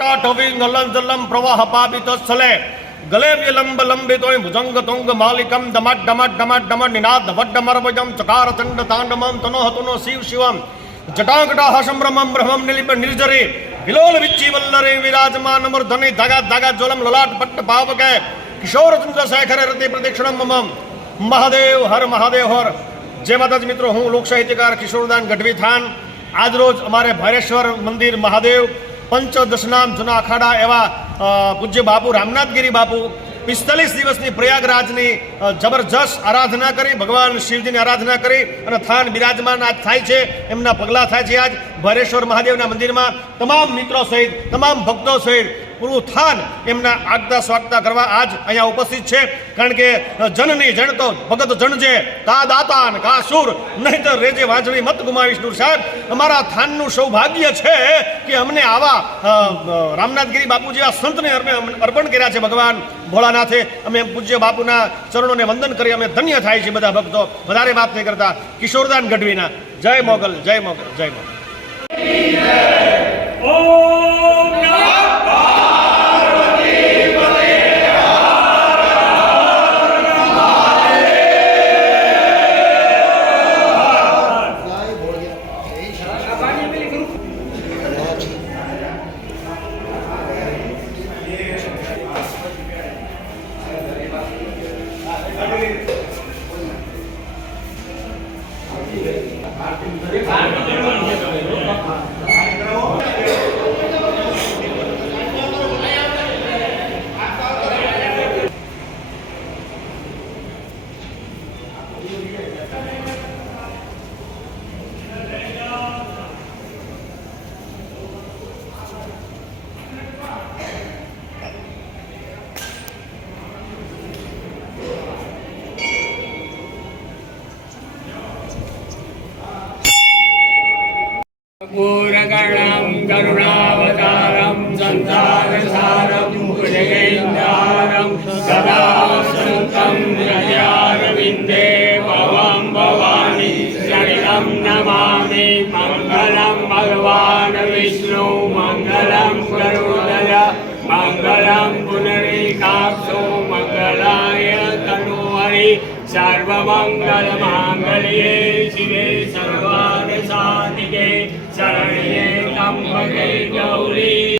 जलम प्रवाह पापित स्थले गले विलंब लंबितो भुजंग तुंग मालिकम दमट डमट डमट डमट निनाद वड्डमरवजम चकार चंड तांडमम तनो हतुनो शिव शिवम जटाकटा संभ्रमम ब्रह्मम निलिप निर्जरे विलोल विच्ची वल्लरे विराजमान मूर्धनि धगा धगा ज्वलम ललाट पट्ट पावके किशोर चंद्र शेखर रति प्रदक्षिणम मम महादेव हर जय माताजी मित्रों, हूँ लोक साहित्यकार किशोरदान गढ़वी थान। आज रोज अमारे भैरेश्वर मंदिर महादेव पंचदशनाम जूना अखाड़ा एवं पूज्य बापू रामनाथगिरी बापू 45 दिवसनी प्रयागराजनी जबरदस्त आराधना करी, भगवान शिवजीनी आराधना करी અને થાન બિરાજમાન આજ થાય છે, એમના પગલા થાય છે। આજ ભૈરેશ્વર મહાદેવના મંદિરમાં તમામ મિત્રો સહિત તમામ ભક્તો સહિત પૂરું થાન એમના આગતા સ્વાગતા કરવા આજ અહીંયા ઉપસ્થિત છે। કારણ કે જનની જણ તો ભગત જણજે તા દાતાન કા સુર નહીં તો રેજે વાંચણી મત ગુમાવીશ નૂર સાહેબ। અમારા થાનનું સૌભાગ્ય છે કે અમને આવા રામનાથગીરી બાપુ જેવા સંતને અર્પણ કર્યા છે ભગવાન ભોળાનાથે। અમે પૂજ્ય બાપુના ચરણોને વંદન કરી અમે ધન્ય થાય છે બધા ભક્તો। વધારે વાત નહીં કરતા, કિશોરદાન ગઢવીના જય મોગલ જય મોગલ જય મોગલ। पूरगणं करुणावतारं संसारसारं भुजगेन्द्रहारं सदा वसन्तं हृदयारविन्दे भवं भवानी शरणं नमामि। मङ्गलं भगवान् विष्णु मङ्गलं गरुडध्वज मङ्गलं पुनरीकाक्षो मङ्गलाय तनोहरि सर्वमङ्गलमाङ्गल्ये शिवे सर्वार्थसाधिके शरण्ये त्र्यम्बके गौरी